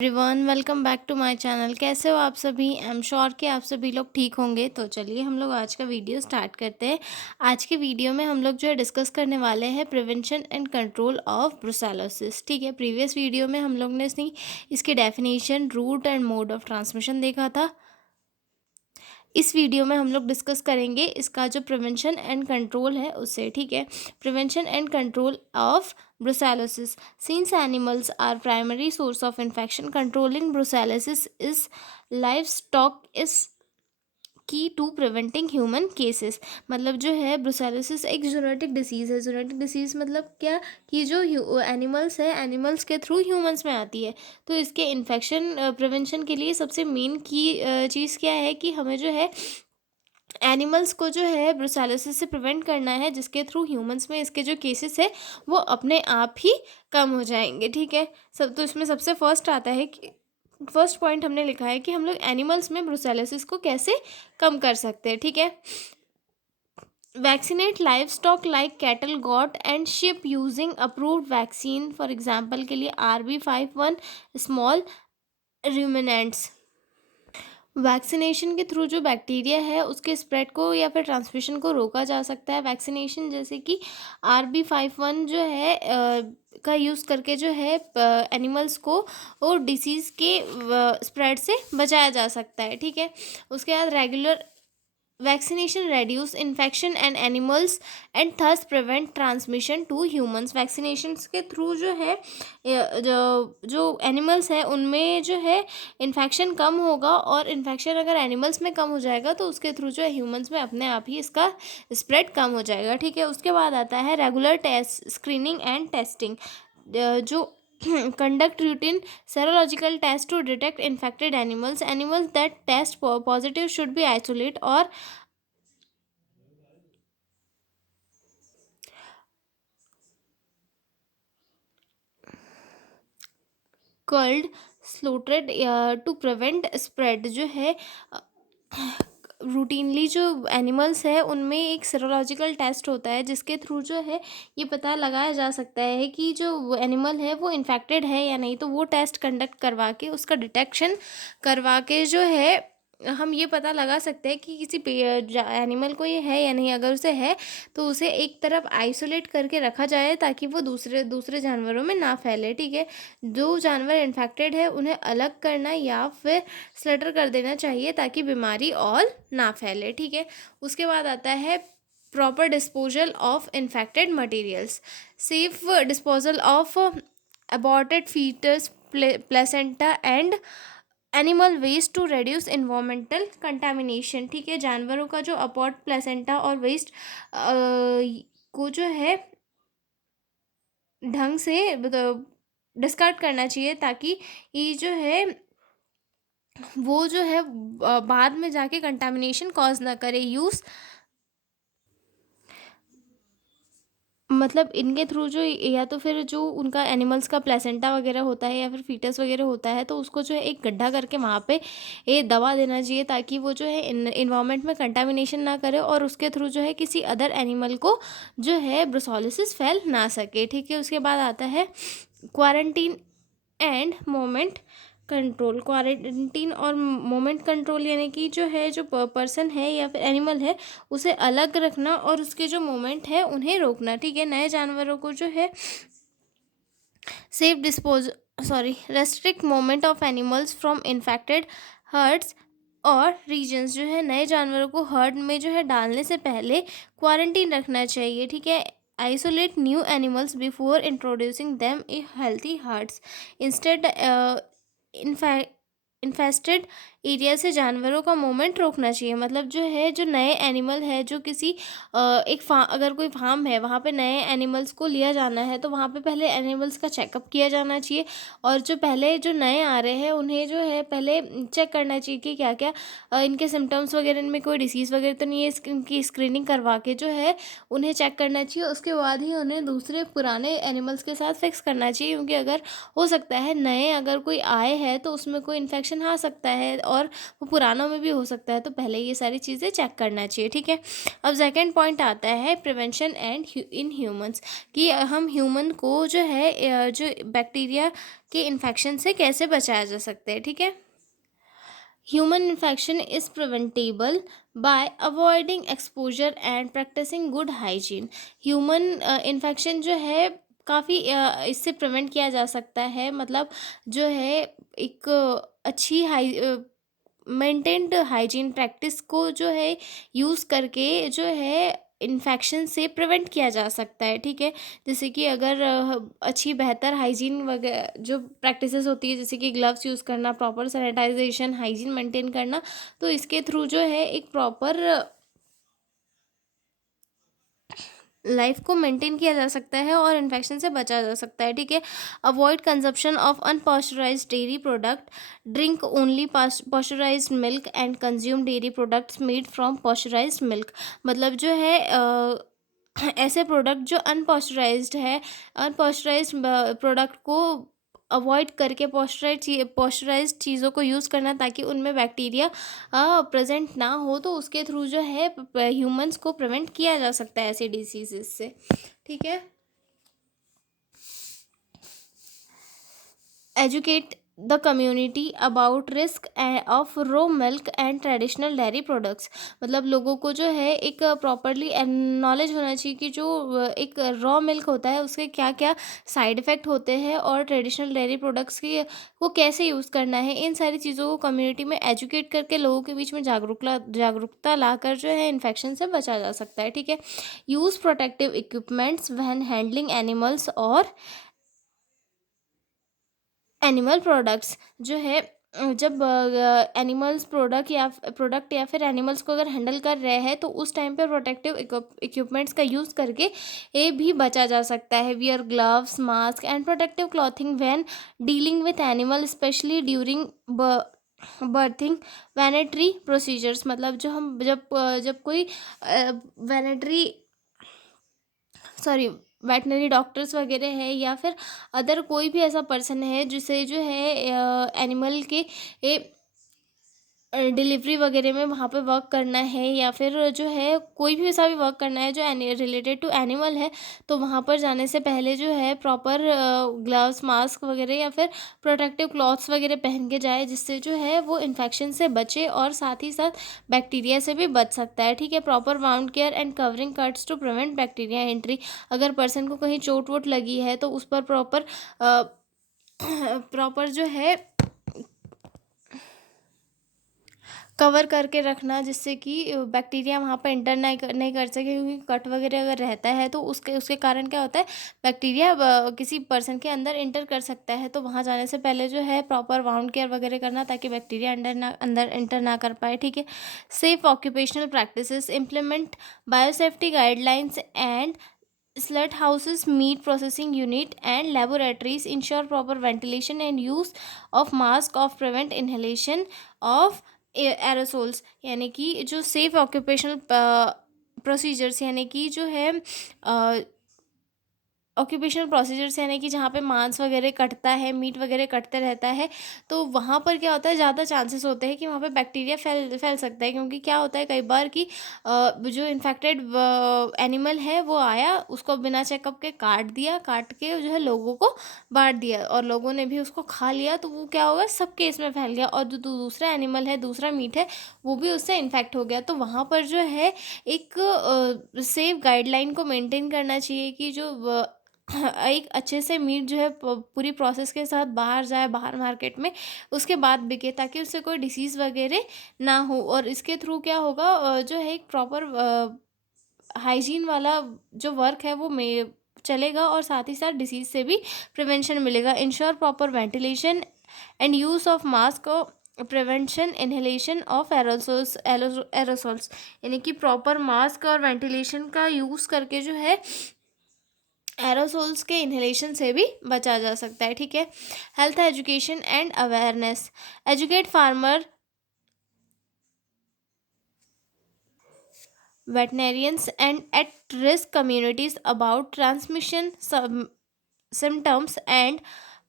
Everyone, welcome back to my channel. कैसे हो आप सभी? आई एम श्योर कि आप सभी लोग ठीक होंगे। तो चलिए हम लोग आज का वीडियो स्टार्ट करते हैं। आज के वीडियो में हम लोग जो है डिस्कस करने वाले हैं prevention and control of brucellosis. ठीक है, प्रीवियस वीडियो में हम लोग ने इसकी definition, route and mode of transmission देखा था। इस वीडियो में हम लोग डिस्कस करेंगे इसका जो प्रिवेंशन एंड कंट्रोल है उससे। ठीक है, prevention and control of brucellosis. Since animals are primary source of infection, controlling brucellosis is livestock is key to preventing human cases. मतलब जो है ब्रुसेलोसिस एक जेनेटिक डिसीज़ है। जेनेटिक डिसीज़ मतलब क्या, कि जो एनिमल्स है, एनिमल्स के थ्रू ह्यूमंस में आती है। तो इसके इन्फेक्शन प्रिवेंशन के लिए सबसे मेन की चीज़ क्या है कि हमें जो है एनिमल्स को जो है ब्रुसेलोसिस से प्रिवेंट करना है, जिसके थ्रू ह्यूमंस में इसके जो केसेस है वो अपने आप ही कम हो जाएंगे। ठीक है, सब तो इसमें सबसे फर्स्ट आता है कि फर्स्ट पॉइंट हमने लिखा है कि हम लोग एनिमल्स में ब्रुसेलोसिस को कैसे कम कर सकते हैं। ठीक है, vaccinate live stock like cattle, got and ship using approved vaccine. For example के लिए RB51 स्मॉल रूमिनेंट्स। वैक्सीनेशन के थ्रू जो बैक्टीरिया है उसके स्प्रेड को या फिर ट्रांसमिशन को रोका जा सकता है। वैक्सीनेशन जैसे कि RB51 जो है का यूज़ करके जो है एनिमल्स को और डिसीज़ के स्प्रेड से बचाया जा सकता है। ठीक है, उसके बाद regular vaccination reduce infection and animals and thus prevent transmission to humans. Vaccinations के थ्रू जो है जो एनिमल्स है उनमें जो है इन्फेक्शन कम होगा, और इन्फेक्शन अगर एनिमल्स में कम हो जाएगा तो उसके थ्रू जो है ह्यूमंस में अपने आप ही इसका स्प्रेड कम हो जाएगा। ठीक है, उसके बाद आता है regular test, screening and testing. जो conduct routine serological test to detect infected animals. Animals that test positive should be isolated or culled, slaughtered to prevent spread। जो है रूटीनली जो एनिमल्स है उनमें एक सेरोलॉजिकल टेस्ट होता है, जिसके थ्रू जो है ये पता लगाया जा सकता है कि जो एनिमल है वो इन्फेक्टेड है या नहीं। तो वो टेस्ट कंडक्ट करवा के उसका डिटेक्शन करवा के जो है हम ये पता लगा सकते हैं कि किसी एनिमल को ये है या नहीं। अगर उसे है तो उसे एक तरफ आइसोलेट करके रखा जाए ताकि वो दूसरे दूसरे जानवरों में ना फैले। ठीक है, जो जानवर इन्फेक्टेड है उन्हें अलग करना या फिर स्लटर कर देना चाहिए ताकि बीमारी और ना फैले। ठीक है, उसके बाद आता है proper disposal of infected materials. Safe disposal of aborted foetus, placenta and animal waste to reduce environmental contamination. ठीक है, जानवरों का जो अपॉर्ट, प्लेसेंटा और वेस्ट को जो है ढंग से डिस्कार्ड करना चाहिए ताकि ये जो है वो जो है बाद में जाके कंटामिनेशन कॉज ना करे। यूज़ मतलब इनके थ्रू जो या तो फिर जो उनका एनिमल्स का प्लेसेंटा वगैरह होता है या फिर फीटस वगैरह होता है, तो उसको जो है एक गड्ढा करके वहाँ पे ये दवा देना चाहिए ताकि वो जो है इन्वायरमेंट में कंटामिनेशन ना करे और उसके थ्रू जो है किसी अदर एनिमल को जो है ब्रुसोलिसिस फैल ना सके। ठीक है, उसके बाद आता है quarantine end moment control. Quarantine और मोमेंट कंट्रोल यानी कि जो है जो पर्सन है या फिर एनिमल है उसे अलग रखना और उसके जो मोमेंट है उन्हें रोकना। ठीक है, नए जानवरों को जो है safe dispose restrict moment of animals from infected hertz और रीजन्स। जो है नए जानवरों को हर्ड में जो है डालने से पहले क्वारंटीन रखना चाहिए। ठीक है, isolate new animals before introducing them ए healthy hertz. Instead infested area से जानवरों का मूवमेंट रोकना चाहिए। मतलब जो है जो नए एनिमल है, जो किसी अगर कोई फार्म है वहाँ पे नए एनिमल्स को लिया जाना है तो वहाँ पे पहले एनिमल्स का चेकअप किया जाना चाहिए। और जो पहले जो नए आ रहे हैं उन्हें जो है पहले चेक करना चाहिए कि क्या क्या इनके सिम्टम्स वगैरह, इनमें कोई डिसीज़ वगैरह तो नहीं है। इनकी स्क्रीनिंग करवा के जो है उन्हें चेक करना चाहिए। उसके बाद ही उन्हें दूसरे पुराने एनिमल्स के साथ फिक्स करना चाहिए, क्योंकि अगर हो सकता है नए अगर कोई आए हैं तो उसमें कोई इन्फेक्शन इन्फेक्शन आ सकता है और वो पुरानों में भी हो सकता है, तो पहले ये सारी चीज़ें चेक करना चाहिए, ठीक है। अब सेकेंड पॉइंट आता है प्रिवेंशन एंड इन ह्यूमंस, कि हम ह्यूमन को जो है जो बैक्टीरिया के इन्फेक्शन से कैसे बचाया जा सकता है, ठीक है। Human infection is preventable by avoiding exposure and practising good hygiene. Human infection जो है काफ़ी इससे प्रिवेंट किया जा सकता है, मतलब जो है एक अच्छी मेंटेन्ड हाइजीन प्रैक्टिस को जो है यूज़ करके जो है इन्फेक्शन से प्रिवेंट किया जा सकता है, ठीक है। जैसे कि अगर अच्छी बेहतर हाइजीन वगैरह जो प्रैक्टिसेस होती है, जैसे कि ग्लव्स यूज़ करना, प्रॉपर सैनिटाइजेशन, हाइजीन मेंटेन करना, तो इसके थ्रू जो है एक प्रॉपर लाइफ को मेंटेन किया जा सकता है और इन्फेक्शन से बचा जा सकता है, ठीक है। Avoid consumption of unpasteurised dairy product, drink only pasteurised milk and consume dairy products made from pasteurised milk. मतलब जो है ऐसे प्रोडक्ट जो अनपॉस्चराइज्ड है, अनपॉस्चराइज्ड प्रोडक्ट को अवॉइड करके पॉस्चराइज्ड चीज़ों को यूज़ करना, ताकि उनमें बैक्टीरिया प्रेजेंट ना हो, तो उसके थ्रू जो है ह्यूमंस को प्रिवेंट किया जा सकता है ऐसे डिसीजेज से, ठीक है। Educate the community about risk of raw milk and traditional dairy products. मतलब लोगों को जो है एक प्रॉपरली नॉलेज होना चाहिए कि जो एक रॉ मिल्क होता है उसके क्या क्या साइड इफ़ेक्ट होते हैं और ट्रेडिशनल डेयरी प्रोडक्ट्स की को कैसे यूज़ करना है। इन सारी चीज़ों को कम्युनिटी में एजुकेट करके लोगों के बीच में जागरूकता लाकर जो है इन्फेक्शन से बचा जा सकता है, ठीक है। Use protective equipments when handling animals और एनिमल प्रोडक्ट्स। जो है जब एनिमल्स प्रोडक्ट या फिर एनिमल्स को अगर हैंडल कर रहे हैं, तो उस टाइम पे प्रोटेक्टिव इक्विपमेंट्स का यूज़ करके ये भी बचा जा सकता है। Wear gloves, mask and protective clothing when dealing with animal, specially during birthing वैनेटरी प्रोसीजर्स। मतलब जो हम जब कोई वैनेटरी सॉरी वेटनरी डॉक्टर्स वगैरह है, या फिर अदर कोई भी ऐसा पर्सन है जिसे जो है एनिमल के डिलीवरी वगैरह में वहाँ पे वर्क करना है, या फिर जो है कोई भी ऐसा भी वर्क करना है जो रिलेटेड टू एनिमल है, तो वहाँ पर जाने से पहले जो है प्रॉपर ग्लव्स, मास्क वगैरह या फिर प्रोटेक्टिव क्लॉथ्स वगैरह पहन के जाए, जिससे जो है वो इन्फेक्शन से बचे और साथ ही साथ बैक्टीरिया से भी बच सकता है, ठीक है। Proper wound care and covering cuts to prevent bacteria entry. अगर पर्सन को कहीं चोट वोट लगी है तो उस पर प्रॉपर प्रॉपर जो है कवर करके रखना, जिससे कि बैक्टीरिया वहाँ पर इंटर नहीं कर सके, क्योंकि कट वगैरह अगर रहता है तो उसके उसके कारण क्या होता है, बैक्टीरिया किसी पर्सन के अंदर इंटर कर सकता है। तो वहाँ जाने से पहले जो है प्रॉपर वाउंड केयर वगैरह करना, ताकि बैक्टीरिया अंदर इंटर ना कर पाए, ठीक है। Safe occupational practices, implement biosafety guidelines and slaughterhouses, meat processing unit and laboratories ensure proper ventilation and use of mask of prevent inhalation of aerosols। यानी कि जो सेफ ऑक्यूपेशनल प्रोसीजर्स, यानी कि जो है ऑक्यूपेशनल प्रोसीजर्स, यानी कि जहाँ पे मांस वगैरह कटता है, मीट वगैरह कटते रहता है, तो वहाँ पर क्या होता है, ज़्यादा चांसेस होते हैं कि वहाँ पे बैक्टीरिया फैल सकता है। क्योंकि क्या होता है कई बार कि जो इन्फेक्टेड एनिमल है वो आया, उसको बिना चेकअप के काट के जो है लोगों को बांट दिया, और लोगों ने भी उसको खा लिया, तो वो क्या होगा, सब केस में फैल गया, और जो दूसरा एनिमल है, दूसरा मीट है, वो भी उससे इन्फेक्ट हो गया। तो वहाँ पर जो है एक सेफ गाइडलाइन को मेंटेन करना चाहिए कि जो एक अच्छे से मीट जो है पूरी प्रोसेस के साथ बाहर जाए, बाहर मार्केट में, उसके बाद बिके, ताकि उससे कोई डिसीज़ वगैरह ना हो। और इसके थ्रू क्या होगा, जो है एक प्रॉपर हाइजीन वाला जो वर्क है वो में चलेगा, और साथ ही साथ डिसीज़ से भी प्रिवेंशन मिलेगा। Ensure proper ventilation and use of mask, prevention inhalation of aerosols. यानी कि प्रॉपर मास्क और वेंटिलेशन का यूज़ करके जो है एरोसोल्स के इन्हेलेशन से भी बचा जा सकता है, ठीक है। Health education and awareness, educate farmer, veterinarians and at-risk communities about transmission symptoms and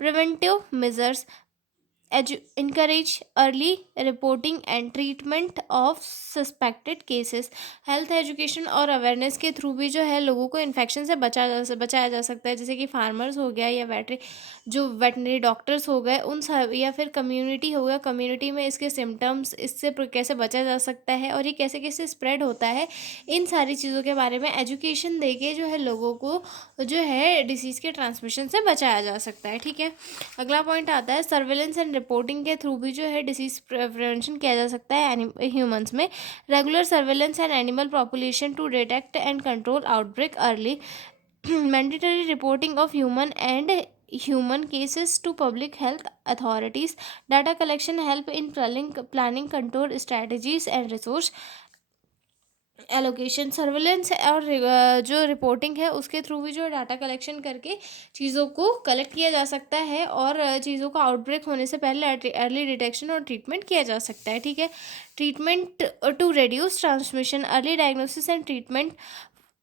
preventive measures। encourage early reporting and treatment of suspected cases। Health education और अवेयरनेस के थ्रू भी जो है लोगों को इन्फेक्शन से बचाया जा सकता है, जैसे कि फार्मर्स हो गया या वेटनरी डॉक्टर्स हो गए, उन सब, या फिर कम्युनिटी हो गया, कम्युनिटी में इसके सिम्टम्स, इससे कैसे बचा जा सकता है और ये कैसे कैसे स्प्रेड होता है, इन सारी चीज़ों के बारे में एजुकेशन देके जो है लोगों को जो है डिसीज़ के ट्रांसमिशन से बचाया जा सकता है। ठीक है, अगला पॉइंट आता है सर्वेलेंस एंड रिपोर्टिंग के थ्रू भी जो है डिसीज़ प्रिवेंशन किया जा सकता है ह्यूमंस में। Regular surveillance and animal population to detect and control outbreak early. Mandatory reporting of human cases to public health authorities। data collection help in planning control strategies and resource allocation. Surveillance और जो reporting है उसके through भी जो data collection करके चीज़ों को collect किया जा सकता है और चीज़ों को आउटब्रेक होने से पहले अर्ली डिटेक्शन और ट्रीटमेंट किया जा सकता है। ठीक है, treatment to reduce transmission, early diagnosis and treatment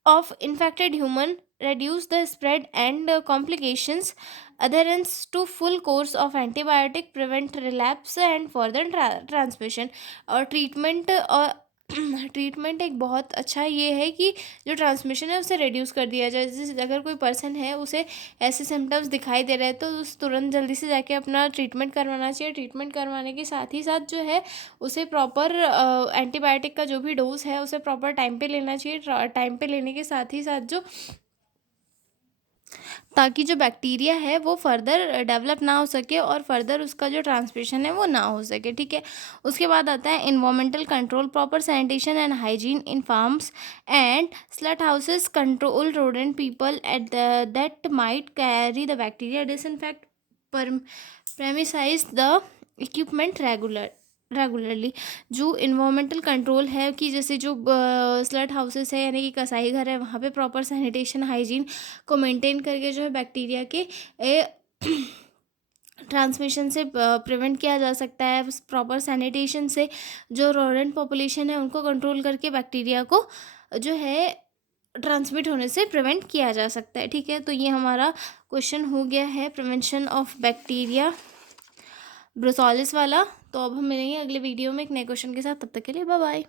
of infected human, reduce the spread and complications, adherence to full course of antibiotic, prevent relapse and further transmission। और ट्रीटमेंट और treatment एक बहुत अच्छा ये है कि जो ट्रांसमिशन है उसे रिड्यूस कर दिया जाए। जैसे अगर कोई पर्सन है उसे ऐसे सिम्टम्स दिखाई दे रहे हैं तो उस तुरंत जल्दी से जाके अपना ट्रीटमेंट करवाना चाहिए। ट्रीटमेंट करवाने के साथ ही साथ जो है उसे प्रॉपर एंटीबायोटिक का जो भी डोज है उसे प्रॉपर टाइम पे लेना चाहिए। टाइम पे लेने के साथ ही साथ जो ताकि जो बैक्टीरिया है वो फर्दर डेवलप ना हो सके और फर्दर उसका जो ट्रांसमिशन है वो ना हो सके। ठीक है, उसके बाद आता है environmental control, proper sanitation and hygiene in farms and slaughter houses, control rodent people at that might carry the bacteria, disinfect premises the equipment regularly. जो इन्वायरमेंटल कंट्रोल है कि जैसे जो स्लट हाउसेस है यानी कि कसाई घर है वहाँ पे प्रॉपर सैनिटेशन हाइजीन को मेंटेन करके जो है बैक्टीरिया के ट्रांसमिशन से प्रिवेंट किया जा सकता है। प्रॉपर सैनिटेशन से जो रोडेंट पॉपुलेशन है उनको कंट्रोल करके बैक्टीरिया को जो है ट्रांसमिट होने से प्रिवेंट किया जा सकता है। ठीक है, तो ये हमारा क्वेश्चन हो गया है प्रिवेंशन ऑफ बैक्टीरिया ब्रुसोलिस वाला। तो अब हम मिलेंगे अगले वीडियो में एक नए क्वेश्चन के साथ, तब तक के लिए बाय बाय।